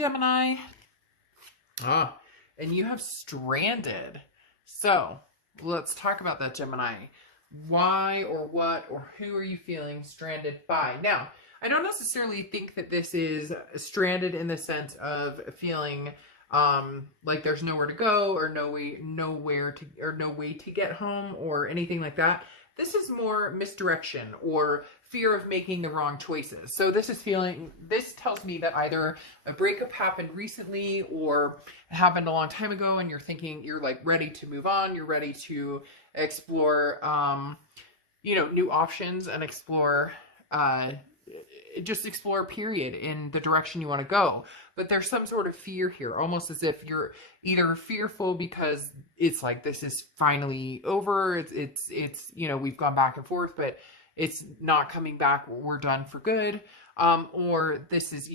Gemini. And you have stranded. So let's talk about that, Gemini. Why or what or who are you feeling stranded by? Now, I don't necessarily think that this is stranded in the sense of feeling like there's nowhere to go or no way to get home or anything like that. This is more misdirection or fear of making the wrong choices. So this tells me that either a breakup happened recently or happened a long time ago and you're thinking you're like ready to move on, you're ready to explore new options and explore period in the direction you want to go. But there's some sort of fear here, almost as if you're either fearful because it's like this is finally over, it's we've gone back and forth but it's not coming back, we're done for good, or this is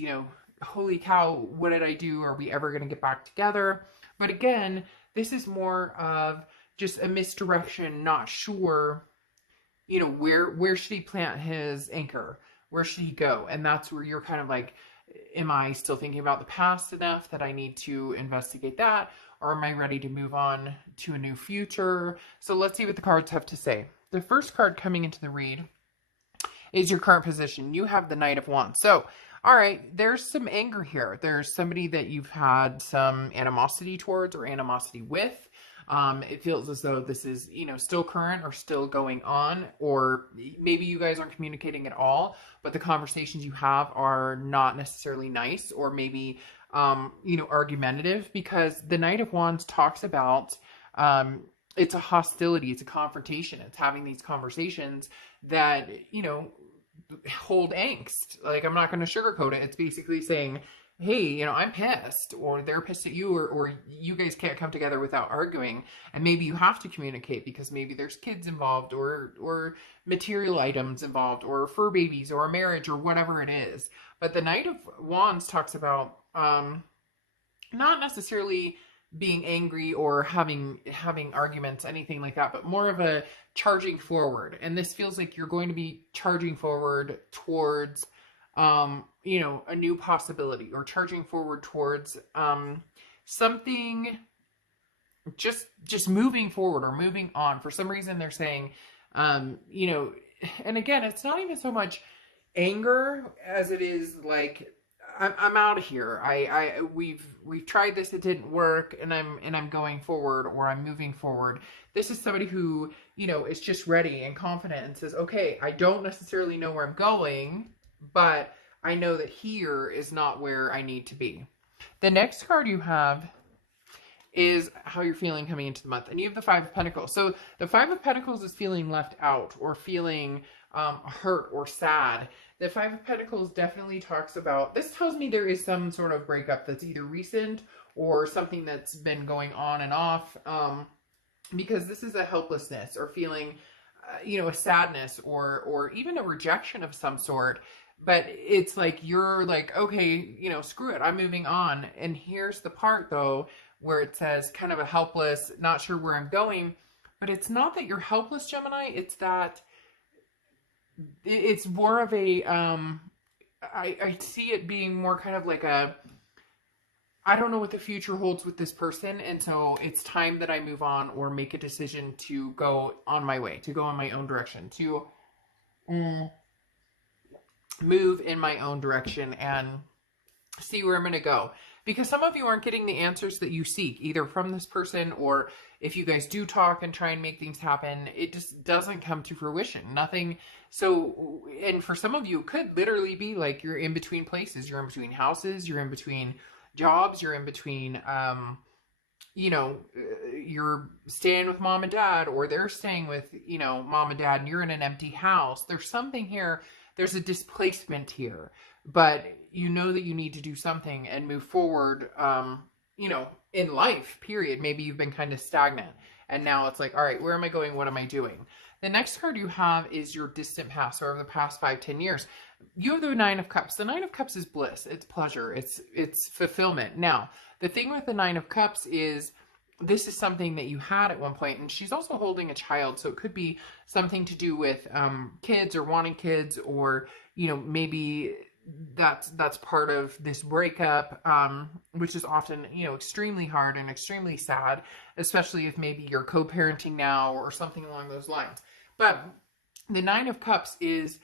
holy cow, what did I do, are we ever going to get back together? But again, this is more of just a misdirection, not sure where should he plant his anchor, where should he go? And that's where you're kind of like, am I still thinking about the past enough that I need to investigate that? Or am I ready to move on to a new future? So let's see what the cards have to say. The first card coming into the read is your current position. You have the Knight of Wands. So, all right, there's some anger here. There's somebody that you've had some animosity towards or animosity with. It feels as though this is, still current or still going on, or maybe you guys aren't communicating at all, but the conversations you have are not necessarily nice or maybe, argumentative, because the Knight of Wands talks about, it's a hostility, it's a confrontation, it's having these conversations that, hold angst. Like, I'm not going to sugarcoat it. It's basically saying, hey, I'm pissed, or they're pissed at you, or you guys can't come together without arguing. And maybe you have to communicate because maybe there's kids involved or material items involved or fur babies or a marriage or whatever it is. But the Knight of Wands talks about not necessarily being angry or having arguments, anything like that, but more of a charging forward. And this feels like you're going to be charging forward towards a new possibility, or charging forward towards something, just moving forward or moving on. For some reason they're saying, and again, it's not even so much anger as it is like, I'm out of here. We've tried this, it didn't work, and I'm going forward, or I'm moving forward. This is somebody who, is just ready and confident and says, okay, I don't necessarily know where I'm going, but I know that here is not where I need to be. The next card you have is how you're feeling coming into the month. And you have the Five of Pentacles. So the Five of Pentacles is feeling left out or feeling hurt or sad. The Five of Pentacles definitely talks about, this tells me there is some sort of breakup that's either recent or something that's been going on and off, because this is a helplessness or feeling, a sadness or even a rejection of some sort. But it's like, you're like, okay, screw it, I'm moving on. And here's the part though, where it says kind of a helpless, not sure where I'm going, but it's not that you're helpless, Gemini. It's that it's more of a, I see it being more kind of like I don't know what the future holds with this person. And so it's time that I move on or make a decision to go on my way, to go in my own direction, to move in my own direction and see where I'm going to go. Because some of you aren't getting the answers that you seek, either from this person, or if you guys do talk and try and make things happen, it just doesn't come to fruition. Nothing. So, and for some of you, it could literally be like you're in between places. You're in between houses. You're in between jobs. You're in between, you're staying with mom and dad, or they're staying with, mom and dad, and you're in an empty house. There's something here. There's a displacement here, but you know that you need to do something and move forward, in life, period. Maybe you've been kind of stagnant and now it's like, all right, where am I going? What am I doing? The next card you have is your distant past, or over the past 5-10 years. You have the Nine of Cups. The Nine of Cups is bliss. It's pleasure. It's fulfillment. Now, the thing with the Nine of Cups is this is something that you had at one point, and she's also holding a child. So it could be something to do with kids or wanting kids, or, maybe that's part of this breakup, which is often, extremely hard and extremely sad, especially if maybe you're co-parenting now or something along those lines. But the Nine of Cups is,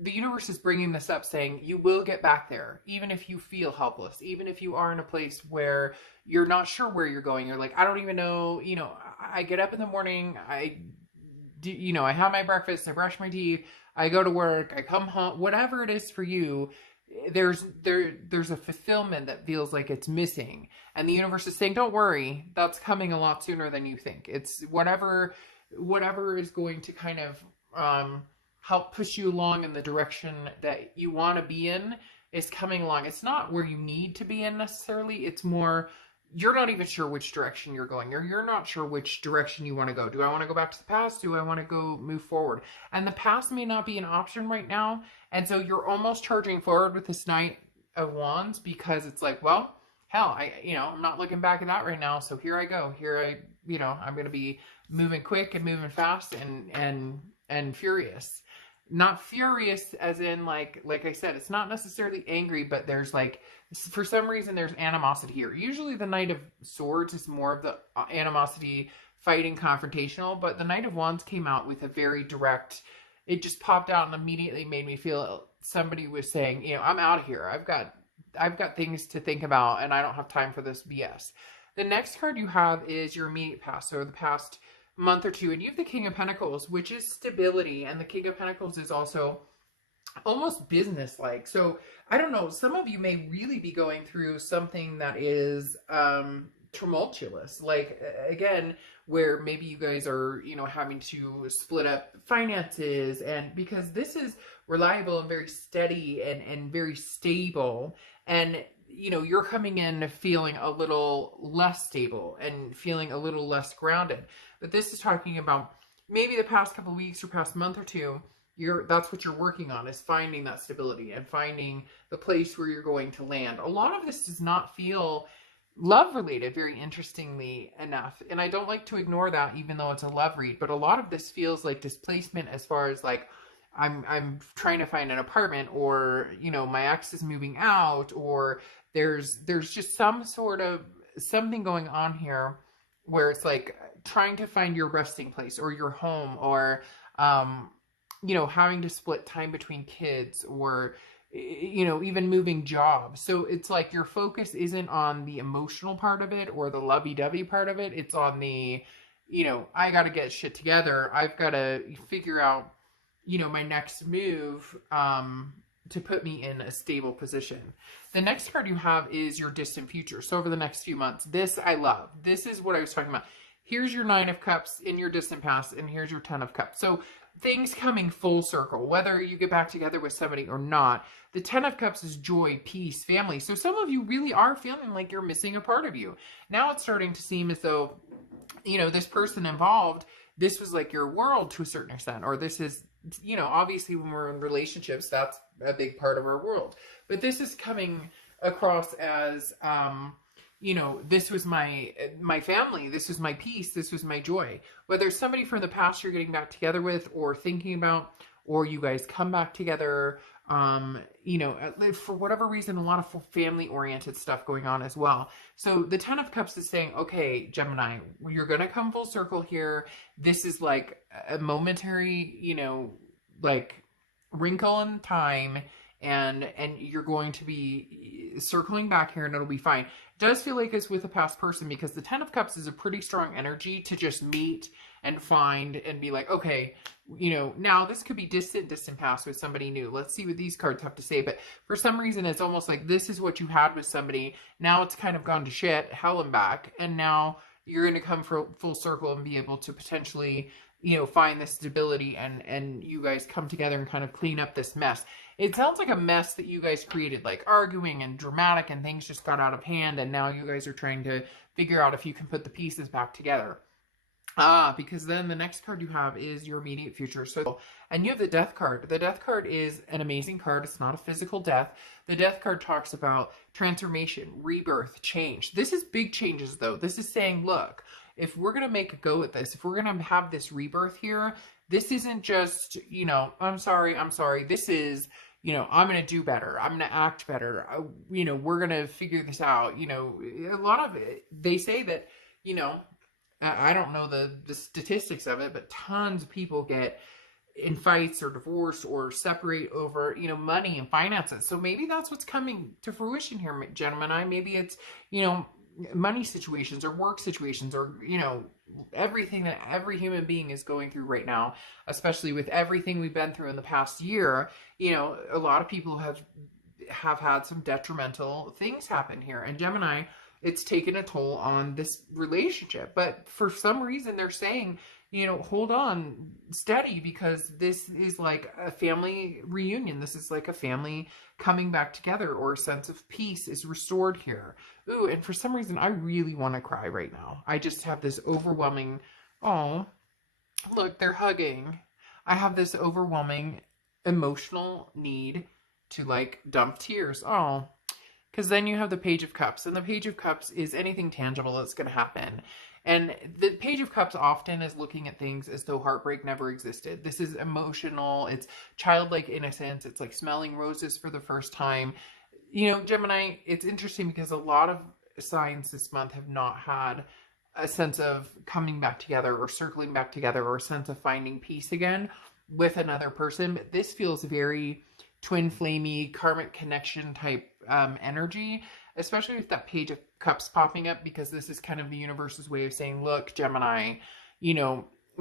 the universe is bringing this up saying you will get back there, even if you feel helpless, even if you are in a place where you're not sure where you're going. You're like, I don't even know, I get up in the morning, I have my breakfast, I brush my teeth, I go to work, I come home, whatever it is for you, there's a fulfillment that feels like it's missing. And the universe is saying, don't worry, that's coming a lot sooner than you think. It's whatever is going to kind of help push you along in the direction that you want to be in is coming along. It's not where you need to be in necessarily. It's more, you're not even sure which direction you're going, or you're not sure which direction you want to go. Do I want to go back to the past? Do I want to go move forward? And the past may not be an option right now. And so you're almost charging forward with this Knight of Wands, because it's like, well, hell, I'm not looking back at that right now. So here I go. I'm going to be moving quick and moving fast and furious. Not furious as in like I said, it's not necessarily angry, but there's like, for some reason there's animosity here. Usually the Knight of Swords is more of the animosity, fighting, confrontational, but the Knight of Wands came out with a very direct, it just popped out and immediately made me feel somebody was saying, I'm out of here. I've got things to think about and I don't have time for this BS. The next card you have is your immediate past, so the past month or two, and you have the King of Pentacles, which is stability, and the King of Pentacles is also almost business-like. So I don't know, some of you may really be going through something that is tumultuous, like again, where maybe you guys are having to split up finances, and because this is reliable and very steady and very stable, and you're coming in feeling a little less stable and feeling a little less grounded. But this is talking about maybe the past couple of weeks or past month or two, that's what you're working on, is finding that stability and finding the place where you're going to land. A lot of this does not feel love related, very interestingly enough. And I don't like to ignore that, even though it's a love read, but a lot of this feels like displacement, as far as like, I'm trying to find an apartment, or, my ex is moving out, or there's just some sort of something going on here where it's like trying to find your resting place or your home, or, having to split time between kids, or, even moving jobs. So it's like your focus isn't on the emotional part of it or the lovey-dovey part of it. It's on the, I got to get shit together. I've got to figure out, my next move, to put me in a stable position. The next card you have is your distant future. So over the next few months, this I love. This is what I was talking about. Here's your Nine of Cups in your distant past, and here's your Ten of Cups. So things coming full circle, whether you get back together with somebody or not. The Ten of Cups is joy, peace, family. So some of you really are feeling like you're missing a part of you. Now it's starting to seem as though, this person involved, this was like your world to a certain extent, or this is, obviously when we're in relationships, that's a big part of our world. But this is coming across as, this was my family, this was my peace, this was my joy. Whether it's somebody from the past you're getting back together with or thinking about, or you guys come back together, for whatever reason, a lot of family-oriented stuff going on as well. So the Ten of Cups is saying, okay, Gemini, you're going to come full circle here. This is like a momentary, like wrinkle in time, and you're going to be circling back here and it'll be fine. It does feel like it's with a past person, because the Ten of Cups is a pretty strong energy to just meet and find and be like, okay, now this could be distant past with somebody new. Let's see what these cards have to say. But for some reason, it's almost like this is what you had with somebody. Now it's kind of gone to shit, hell and back. And now you're going to come full circle and be able to potentially, find this stability, and you guys come together and kind of clean up this mess. It sounds like a mess that you guys created, like arguing and dramatic, and things just got out of hand. And now you guys are trying to figure out if you can put the pieces back together. Because then the next card you have is your immediate future. So, and you have the Death card. The Death card is an amazing card. It's not a physical death. The Death card talks about transformation, rebirth, change. This is big changes though. This is saying, look, if we're going to make a go at this, if we're going to have this rebirth here, this isn't just, I'm sorry. This is, I'm going to do better. I'm going to act better. We're going to figure this out. A lot of it, they say that, I don't know the statistics of it, but tons of people get in fights or divorce or separate over, money and finances. So maybe that's what's coming to fruition here, Gemini. Maybe it's, money situations or work situations or, everything that every human being is going through right now, especially with everything we've been through in the past year. A lot of people have had some detrimental things happen here. And Gemini, it's taken a toll on this relationship. But for some reason, they're saying, hold on, steady, because this is like a family reunion. This is like a family coming back together, or a sense of peace is restored here. Ooh, and for some reason, I really want to cry right now. I just have this overwhelming, oh, look, they're hugging. I have this overwhelming emotional need to like dump tears. Oh, because then you have the Page of Cups, and the Page of Cups is anything tangible that's going to happen. And the Page of Cups often is looking at things as though heartbreak never existed. This is emotional. It's childlike innocence. It's like smelling roses for the first time. Gemini, it's interesting because a lot of signs this month have not had a sense of coming back together or circling back together or a sense of finding peace again with another person. But this feels very twin flamey, karmic connection type energy, especially with that Page of Cups popping up, because this is kind of the universe's way of saying, look, Gemini,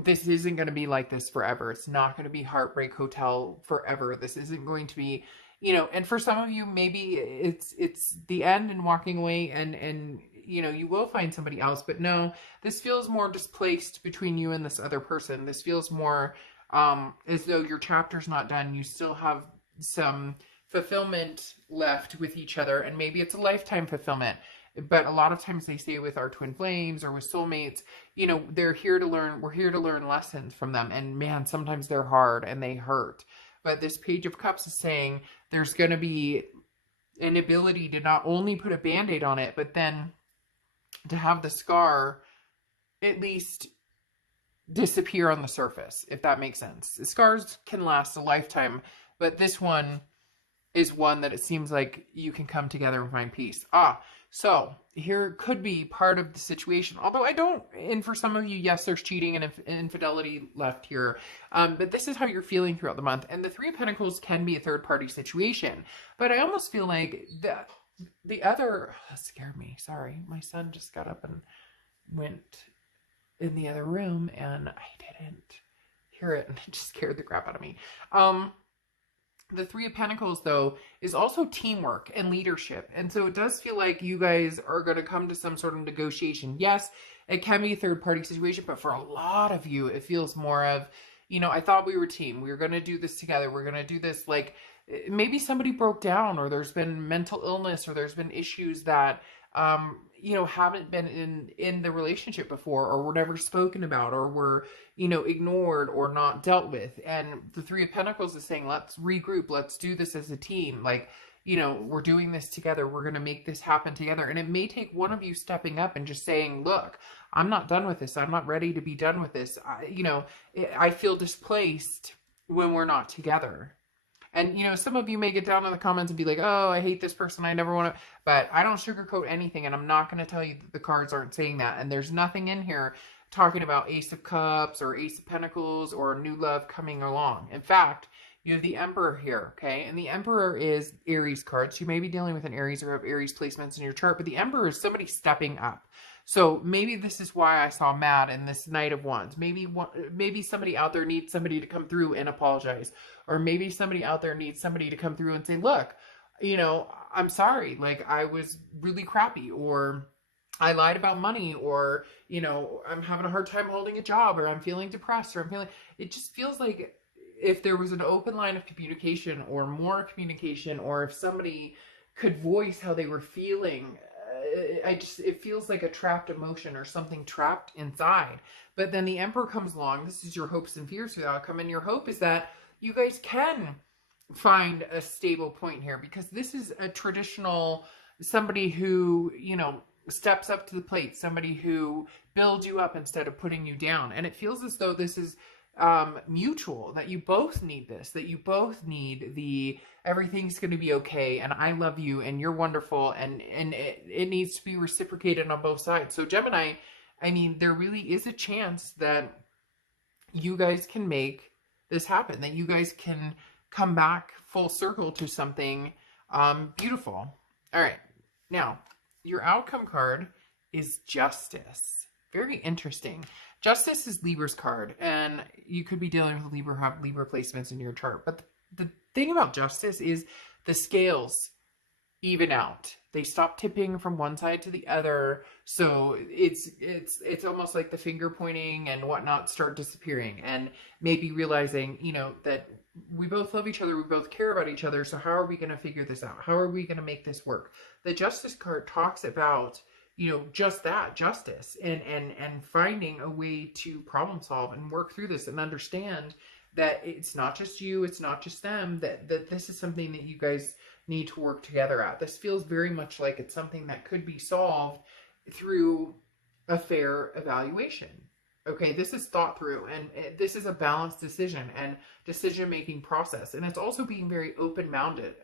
this isn't going to be like this forever. It's not going to be Heartbreak Hotel forever. This isn't going to be, and for some of you, maybe it's the end and walking away, and you will find somebody else. But no, this feels more displaced between you and this other person. This feels more as though your chapter's not done. You still have some fulfillment left with each other, and maybe it's a lifetime fulfillment. But a lot of times they say with our twin flames or with soulmates, they're here to learn. We're here to learn lessons from them. And man, sometimes they're hard and they hurt. But this Page of Cups is saying there's going to be an ability to not only put a Band-Aid on it, but then to have the scar at least disappear on the surface, if that makes sense. The scars can last a lifetime, but this one is one that it seems like you can come together and find peace. So here could be part of the situation. Although I don't, and for some of you, yes, there's cheating and infidelity left here. But this is how you're feeling throughout the month. And the Three of Pentacles can be a third party situation. But I almost feel like the other, that scared me. Sorry. My son just got up and went in the other room and I didn't hear it. And it just scared the crap out of me. The Three of Pentacles, though, is also teamwork and leadership. And so it does feel like you guys are going to come to some sort of negotiation. Yes, it can be a third-party situation, but for a lot of you, it feels more of, I thought we were a team. We were going to do this together. We're going to do this. Like, maybe somebody broke down, or there's been mental illness, or there's been issues that, haven't been in the relationship before, or were never spoken about, or were, ignored or not dealt with. And the Three of Pentacles is saying, let's regroup. Let's do this as a team. Like, we're doing this together. We're going to make this happen together. And it may take one of you stepping up and just saying, look, I'm not done with this. I'm not ready to be done with this. I feel displaced when we're not together. And, some of you may get down in the comments and be like, oh, I hate this person. I never want to, but I don't sugarcoat anything. And I'm not going to tell you that the cards aren't saying that. And there's nothing in here talking about Ace of Cups or Ace of Pentacles or new love coming along. In fact, you have the Emperor here, okay? And the Emperor is Aries cards. You may be dealing with an Aries or have Aries placements in your chart, but the Emperor is somebody stepping up. So maybe this is why I saw Mad in this Knight of Wands. Maybe somebody out there needs somebody to come through and apologize. Or maybe somebody out there needs somebody to come through and say, look, I'm sorry. Like, I was really crappy, or I lied about money, or, I'm having a hard time holding a job, or I'm feeling depressed, or it just feels like if there was an open line of communication or more communication, or if somebody could voice how they were feeling, it feels like a trapped emotion or something trapped inside. But then the Emperor comes along. This is your hopes and fears for the outcome. And your hope is that you guys can find a stable point here, because this is a traditional, somebody who, steps up to the plate, somebody who builds you up instead of putting you down. And it feels as though this is mutual, that you both need this, that you both need the everything's going to be okay, and I love you, and you're wonderful, and it needs to be reciprocated on both sides. So Gemini, I mean, there really is a chance that you guys can make this happen, that you guys can come back full circle to something beautiful. All right, now your outcome card is Justice. Very interesting. Justice is Libra's card, and you could be dealing with Libra, have Libra placements in your chart. But the thing about Justice is the scales even out. They stop tipping from one side to the other. So it's almost like the finger pointing and whatnot start disappearing, and maybe realizing, you know, that we both love each other, we both care about each other. So how are we going to figure this out? How are we going to make this work? The Justice card talks about, you know, just that, justice, and finding a way to problem solve and work through this, and understand that it's not just you, it's not just them, that this is something that you guys need to work together at. This feels very much like it's something that could be solved through a fair evaluation. Okay, this is thought through, and this is a balanced decision and decision-making process. And it's also being very open-minded.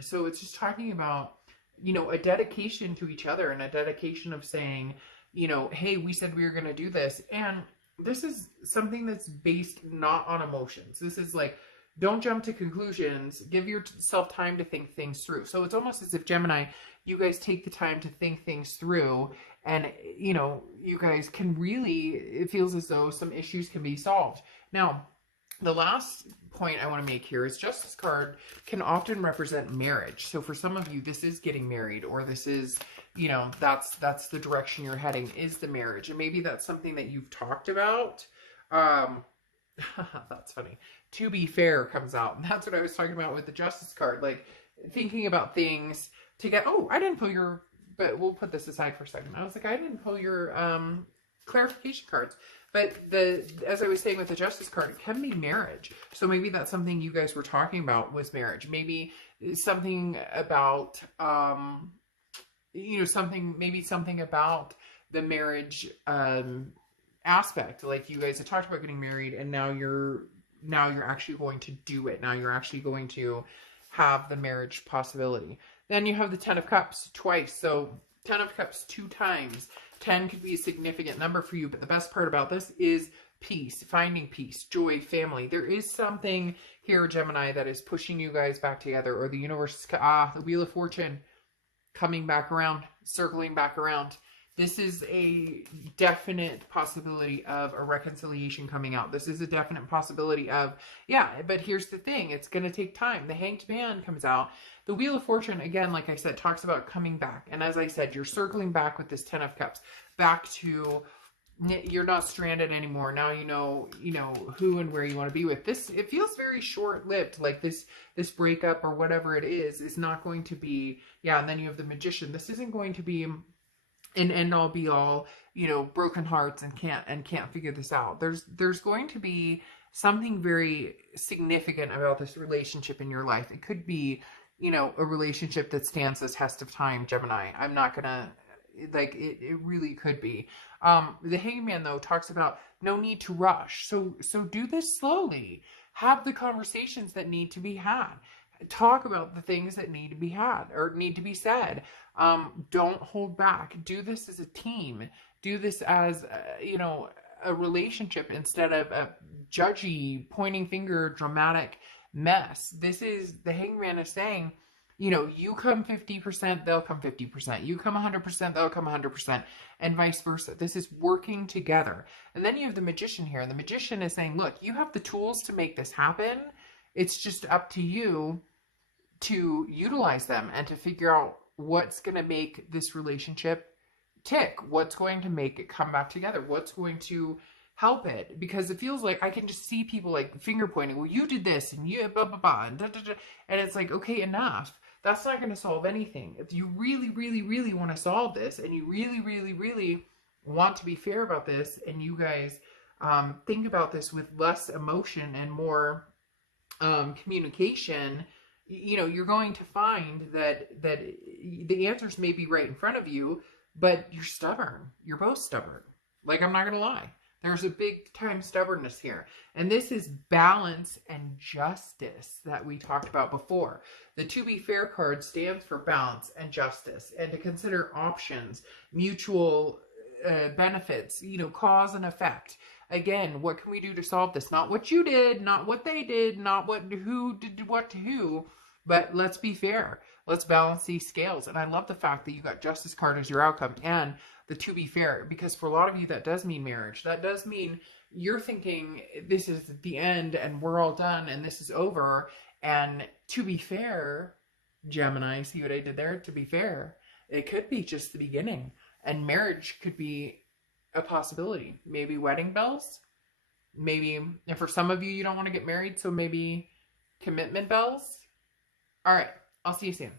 So it's just talking about, you know, a dedication to each other, and a dedication of saying, you know, hey, we said we were going to do this. And this is something that's based not on emotions. This is like, don't jump to conclusions. Give yourself time to think things through. So it's almost as if, Gemini, you guys take the time to think things through, and, you know, you guys can really, it feels as though some issues can be solved. Now, the last point I want to make here is Justice card can often represent marriage. So for some of you, this is getting married, or this is, you know, that's the direction you're heading, is the marriage. And maybe that's something that you've talked about. That's funny. To be fair comes out. And that's what I was talking about with the Justice card. Like, thinking about things to get, oh, I didn't pull your, but we'll put this aside for a second. I was like, I didn't pull your clarification cards. But as I was saying with the Justice card, it can be marriage. So maybe that's something you guys were talking about, was marriage. Maybe something about, you know, maybe something about the marriage aspect. Like, you guys had talked about getting married, and now you're actually going to do it. Now you're actually going to have the marriage possibility. Then you have the 10 of Cups twice. So 10 of Cups 2 times. 10 could be a significant number for you, but the best part about this is peace, finding peace, joy, family. There is something here, Gemini, that is pushing you guys back together, or the universe is, the Wheel of Fortune coming back around, circling back around. This is a definite possibility of a reconciliation coming out. This is a definite possibility of, yeah, but here's the thing. It's going to take time. The Hanged Man comes out. The Wheel of Fortune, again, like I said, talks about coming back. And as I said, you're circling back with this 10 of Cups, back to, you're not stranded anymore. Now you know who and where you want to be with. This, it feels very short-lived. Like this breakup or whatever it is not going to be, yeah, and then you have the Magician. This isn't going to be an end-all be-all, you know, broken hearts and can't figure this out. There's going to be something very significant about this relationship in your life. It could be, you know, a relationship that stands the test of time, Gemini. I'm not gonna, like, it really could be. The Hangman, though, talks about no need to rush. So do this slowly. Have the conversations that need to be had. Talk about the things that need to be had or need to be said. Don't hold back. Do this as a team. Do this as, you know, a relationship instead of a judgy, pointing finger, dramatic mess. This is, the Hangman is saying, you know, you come 50%, they'll come 50%. You come 100%, they'll come 100%, and vice versa. This is working together. And then you have the Magician here. And the Magician is saying, look, you have the tools to make this happen. It's just up to you to utilize them and to figure out what's going to make this relationship tick. What's going to make it come back together? What's going to help it? Because it feels like I can just see people like finger pointing. Well, you did this and you blah, blah, blah. And, da, da, da. And it's like, okay, enough. That's not going to solve anything. If you really, really, really want to solve this, and you really, really, really want to be fair about this, and you guys think about this with less emotion and more communication, you know, you're going to find that the answers may be right in front of you, but you're stubborn. You're both stubborn. Like, I'm not going to lie. There's a big time stubbornness here. And this is balance and justice that we talked about before. The to be fair card stands for balance and justice, and to consider options, mutual benefits, you know, cause and effect. Again, what can we do to solve this? Not what you did, not what they did, not what who did what to who, but let's be fair. Let's balance these scales. And I love the fact that you got justice card as your outcome and the to be fair, because for a lot of you that does mean marriage. That does mean you're thinking this is the end and we're all done and this is over. And to be fair, Gemini, see what I did there? To be fair, it could be just the beginning, and marriage could be a possibility. Maybe wedding bells, maybe, and for some of you, you don't want to get married, so maybe commitment bells. All right, I'll see you soon.